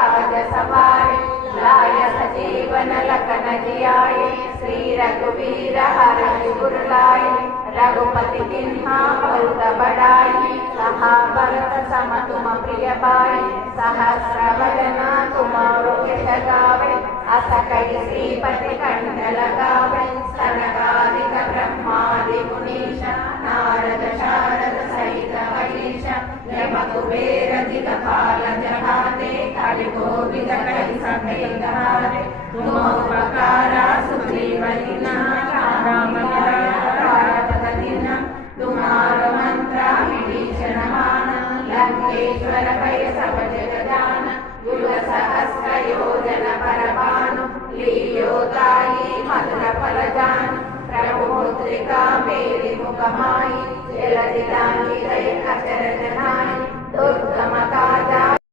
काज सवारे लाय सजीवन लखन जियाए श्री रघुवीर हरषि उर लाए रघुपति किन्हा बहुत बड़ाई कहा भरत सम तुम प्रिय पाई सहस्र वदन तुमारो यश गावे अस कई श्रीपति कंठ लगावे सनकादिक ब्रह्मादि मुनीश नारद शारद सहित हरीश यम कुबेर दिगपाल जहाते कलि गोविंद कहि सभै गहारे तुम उपकारा सुग्रीव दीनाथ राम तुम्हारो मंत्र विभीषण माना लंकेश्वर भय सब जग जाना युग सहस्र योजन पर भानु लील्यो ताई मधुर फल जान प्रभु मुद्रिका मेरी मुख माई जल दिलांगी गए